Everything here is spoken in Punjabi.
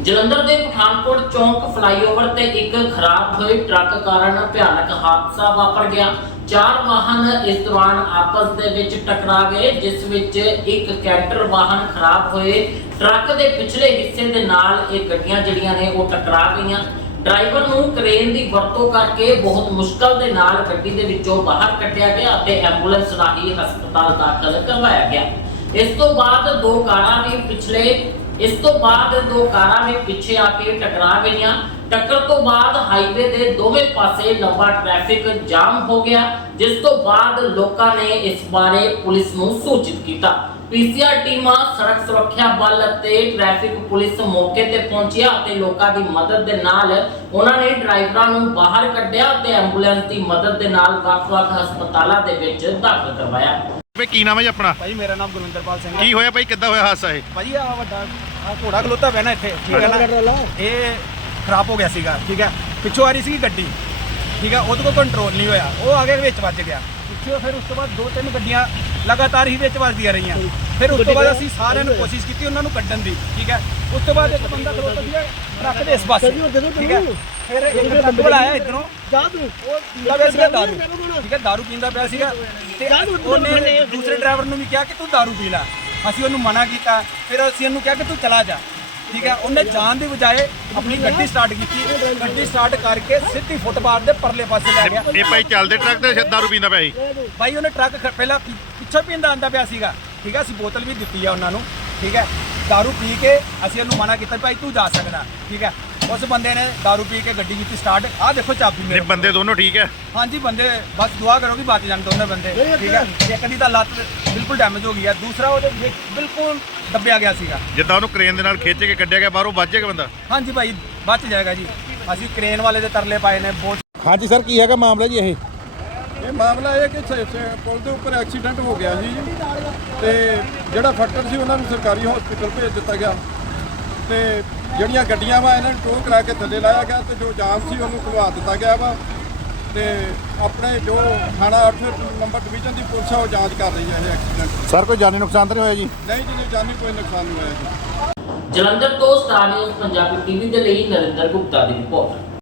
ਜਲੰਧਰ ਦੇ ਪਠਾਨਕੋਟ ਚੌਂਕ ਫਲਾਈਓਵਰ ਤੇ ਇੱਕ ਖਰਾਬ ਹੋਏ ਟਰੱਕ ਕਾਰਨ ਭਿਆਨਕ ਹਾਦਸਾ ਵਾਪਰ ਗਿਆ। ਚਾਰ ਵਾਹਨ ਇਸ ਦੌਰਾਨ ਆਪਸ ਦੇ ਵਿੱਚ ਟਕਰਾ ਗਏ, ਜਿਸ ਵਿੱਚ ਇੱਕ ਕੈਂਟਰ ਵਾਹਨ ਖਰਾਬ ਹੋਏ। ਟਰੱਕ ਦੇ ਪਿਛਲੇ ਹਿੱਸੇ ਦੇ ਨਾਲ ਇਹ ਗੱਡੀਆਂ ਜਿਹੜੀਆਂ ਨੇ ਉਹ ਟਕਰਾ ਗਈਆਂ। ਡਰਾਈਵਰ ਨੂੰ ਕ੍ਰੇਨ ਦੀ ਵਰਤੋਂ ਕਰਕੇ ਬਹੁਤ ਮੁਸ਼ਕਲ ਦੇ ਨਾਲ ਗੱਡੀ ਦੇ ਵਿੱਚੋਂ ਬਾਹਰ ਕੱਢਿਆ ਗਿਆ ਅਤੇ ਐਂਬੂਲੈਂਸ ਰਾਹੀਂ ਹਸਪਤਾਲ ਦਾਖਲ ਕਰਵਾਇਆ ਗਿਆ। ਇਸ ਤੋਂ ਬਾਅਦ ਦੋ ਕਾਰਾਂ ਵੀ ਪਿਛਲੇ ਇਸ ਤੋਂ ਬਾਅਦ ਦੋ ਕਾਰਾਂ ਵੀ ਪਿੱਛੇ ਆ ਕੇ ਟਕਰਾ ਗਈਆਂ। ਟੱਕਰ ਤੋਂ ਬਾਅਦ ਹਾਈਵੇ ਦੇ ਦੋਵੇਂ ਪਾਸੇ ਲੰਬਾ ਟ੍ਰੈਫਿਕ ਜਾਮ ਹੋ ਗਿਆ, ਜਿਸ ਤੋਂ ਬਾਅਦ ਲੋਕਾਂ ਨੇ ਇਸ ਬਾਰੇ ਪੁਲਿਸ ਨੂੰ ਸੂਚਿਤ ਕੀਤਾ। ਪੀਸੀਆਰ ਟੀਮਾਂ ਸੜਕ ਸੁਰੱਖਿਆ ਬਲ ਅਤੇ ਟ੍ਰੈਫਿਕ ਪੁਲਿਸ ਮੌਕੇ ਤੇ ਪਹੁੰਚਿਆ ਅਤੇ ਲੋਕਾਂ ਦੀ ਮਦਦ ਦੇ ਨਾਲ ਉਹਨਾਂ ਨੇ ਡਰਾਈਵਰਾਂ ਨੂੰ ਬਾਹਰ ਕੱਢਿਆ ਅਤੇ ਐਂਬੂਲੈਂਸ ਦੀ ਮਦਦ ਦੇ ਨਾਲ ਵੱਖ-ਵੱਖ ਹਸਪਤਾਲਾਂ ਦੇ ਵਿੱਚ ਦਾਖਲ ਕਰਵਾਇਆ। ਵੇ ਕੀ ਨਾਮ ਹੈ ਜੀ ਆਪਣਾ? ਭਾਈ ਮੇਰਾ ਨਾਮ ਗੁਰਵਿੰਦਰਪਾਲ ਸਿੰਘ ਕੀ ਹੋਇਆ ਭਾਈ? ਕਿੱਦਾਂ ਹੋਇਆ ਹਾਦਸਾ ਇਹ? ਭਾਈ ਆ ਵੱਡਾ ਆ ਘੋੜਾ ਖਲੋਤਾ ਪਿਆ ਨਾ ਇੱਥੇ। ਠੀਕ ਹੈ ਨਾ? ਇਹ ਖਰਾਬ ਹੋ ਗਿਆ ਸੀਗਾ ਠੀਕ ਹੈ? ਪਿੱਛੋਂ ਆ ਰਹੀ ਸੀ ਗੱਡੀ। ਠੀਕ ਹੈ? ਉਹਦੇ ਕੋਲ ਕੰਟਰੋਲ ਨਹੀਂ ਹੋਇਆ। ਉਹ ਆ ਕੇ ਵਿੱਚ ਵੱਜ ਗਿਆ। ਪਿੱਛੋਂ ਫਿਰ ਉਸ ਤੋਂ ਬਾਅਦ ਦੋ ਤਿੰਨ ਗੱਡੀਆਂ ਲਗਾਤਾਰ ਹੀ ਵਿੱਚ ਵੱਜਦੀਆਂ ਰਹੀਆਂ। ਫਿਰ ਉਸ ਤੋਂ ਬਾਅਦ ਅਸੀਂ ਸਾਰਿਆਂ ਨੂੰ ਕੋਸ਼ਿਸ਼ ਕੀਤੀ ਉਹਨਾਂ ਨੂੰ ਕੱਢਣ ਦੀ ਠੀਕ ਹੈ? ਉਸ ਤੋਂ ਬਾਅਦ ਇੱਕ ਬੰਦਾ ਖਲੋਤਾ ਸੀਗਾ ਟਰੱਕ ਦੇ ਇਸ ਪਾਸੇ। ਠੀਕ ਹੈ? ਫਿਰ ਇੱਕ ਟਰੱਕ ਵਾਲਾ ਆਇਆ ਇਧਰੋਂ। ਉਹ ਪੀਂਦਾ ਪਿਆ ਸੀਗਾ ਦਾਰੂ। ਠੀਕ ਹੈ? ਦਾਰੂ ਪੀਂਦਾ ਪਿਆ ਸੀਗਾ। ਤੇ ਉਹਨੇ ਦੂਸਰੇ ਡਰਾਈਵਰ ਨੂੰ ਵੀ ਕਿਹਾ ਕਿ ਤੂੰ ਦਾਰੂ ਪੀ ਲੈ। ਅਸੀਂ ਉਹਨੂੰ ਮਨਾ ਕੀਤਾ। ਫਿਰ ਅਸੀਂ ਉਹਨੂੰ ਕਿਹਾ ਕਿ ਤੂੰ ਚਲਾ ਜਾ। ਠੀਕ ਹੈ? ਉਹਨੇ ਜਾਣ ਦੀ ਬਜਾਏ ਆਪਣੀ ਗੱਡੀ ਸਟਾਰਟ ਕੀਤੀ। ਗੱਡੀ ਸਟਾਰਟ ਕਰਕੇ ਸਿੱਧੀ ਫੁੱਟਪਾਥ ਦੇ ਪਰਲੇ ਪਾਸੇ ਲੈ ਗਿਆ। ਇਹ ਭਾਈ ਚੱਲਦੇ ਟਰੱਕ ਤੇ ਸ਼ਾਇਦ ਦਾਰੂ ਪੀਂਦਾ ਪਿਆ ਸੀ। ਭਾਈ ਉਹਨੇ ਟਰੱਕ ਖ- ਪਹਿਲਾਂ ਪਿ- ਪਿੱਛੋਂ ਪੀਂਦਾ ਆਂਦਾ ਪਿਆ ਸੀਗਾ। ਠੀਕ ਹੈ? ਅਸੀਂ ਬੋਤਲ ਵੀ ਦਿੱਤੀ ਆ ਉਹਨਾਂ ਨੂੰ। ਠੀਕ ਹੈ? ਦਾਰੂ ਪੀ ਕੇ ਅਸੀਂ ਉਹਨੂੰ ਮਨਾ ਕੀਤਾ ਵੀ ਭਾਈ ਤੂੰ ਜਾ ਸਕਦਾ। ਠੀਕ ਹੈ? ਉਸ ਬੰਦੇ ਨੇ ਦਾਰੂ ਪੀ ਕੇ ਗੱਡੀ ਕੀਤੀ ਸਟਾਰਟ ਆਹ ਦੇਖੋ ਚਾਬੀ ਇਹ ਮੇਰੇ ਬੰਦੇ ਦੋਨੋਂ ਠੀਕ ਹੈ। ਹਾਂਜੀ ਬੰਦੇ ਬਸ ਦੁਆ ਕਰੋ ਕਿ ਬਚ ਜਾਣ ਦੋਨੇ ਬੰਦੇ ਠੀਕ ਹੈ? ਇੱਕ ਦੀ ਤਾਂ ਲੱਤ ਬਿਲਕੁਲ ਡੈਮੇਜ ਹੋ ਗਈ ਹੈ ਦੂਸਰਾ ਉਹਦੇ ਵਿੱਚ ਬਿਲਕੁਲ ਦੱਬਿਆ ਗਿਆ ਸੀਗਾ। ਜਿੱਦਾਂ ਉਹਨੂੰ ਕ੍ਰੇਨ ਦੇ ਨਾਲ ਖਿੱਚ ਕੇ ਕੱਢਿਆ ਗਿਆ ਬਾਹਰੋਂ ਵੱਜ ਜਾਏਗਾ ਬੰਦਾ। ਹਾਂਜੀ ਭਾਈ ਬਚ ਜਾਏਗਾ ਜੀ। ਅਸੀਂ ਕ੍ਰੇਨ ਵਾਲੇ ਦੇ ਤਰਲੇ ਪਾਏ ਨੇ ਬਹੁਤ ਹਾਂਜੀ ਸਰ ਕੀ ਹੈਗਾ ਮਾਮਲਾ ਜੀ ਇਹ? ਇਹ ਮਾਮਲਾ ਇਹ ਕਿ ਸ- ਸ- ਪੁਲ ਦੇ ਉੱਪਰ ਐਕਸੀਡੈਂਟ ਹੋ ਗਿਆ ਸੀ ਤੇ ਜਿਹੜਾ ਫੱਟੜ ਸੀ ਉਹਨਾਂ ਨੂੰ ਸਰਕਾਰੀ ਹਸਪੀਟਲ ਭੇਜ ਦਿੱਤਾ ਗਿਆ। ਤੇ ਜਿਹੜੀਆਂ ਗੱਡੀਆਂ ਵਾ ਇਹਨਾਂ ਨੂੰ ਟੋਹ ਕਰਾ ਕੇ ਥੱਲੇ ਲਾਇਆ ਗਿਆ ਤੇ ਜੋ ਜਾਮ ਸੀ ਉਹਨੂੰ ਖੁਲਵਾ ਦਿੱਤਾ ਗਿਆ ਵਾ। ਤੇ ਆਪਣੇ ਜੋ ਥਾਣਾ 8 ਨੰਬਰ ਡਿਵੀਜ਼ਨ ਦੀ ਪੁਲਿਸ ਆ ਉਹ ਜਾਂਚ ਕਰ ਰਹੀ ਹੈ ਇਹ ਐਕਸੀਡੈਂਟ ਸਰ ਕੋਈ ਜਾਨੀ ਨੁਕਸਾਨ ਤਾਂ ਨਹੀਂ ਹੋਇਆ ਜੀ? ਨਹੀਂ ਜੀ ਨਹੀਂ ਜਾਨੀ ਕੋਈ ਨੁਕਸਾਨ ਨਹੀਂ ਹੋਇਆ ਜੀ। ਜਲੰਧਰ ਤੋਂ ਸਟਾਰ ਨਿਊਜ਼ ਪੰਜਾਬੀ ਟੀਵੀ ਦੇ ਲਈ ਨਰਿੰਦਰ ਗੁਪਤਾ ਦੀ ਰਿਪੋਰਟ।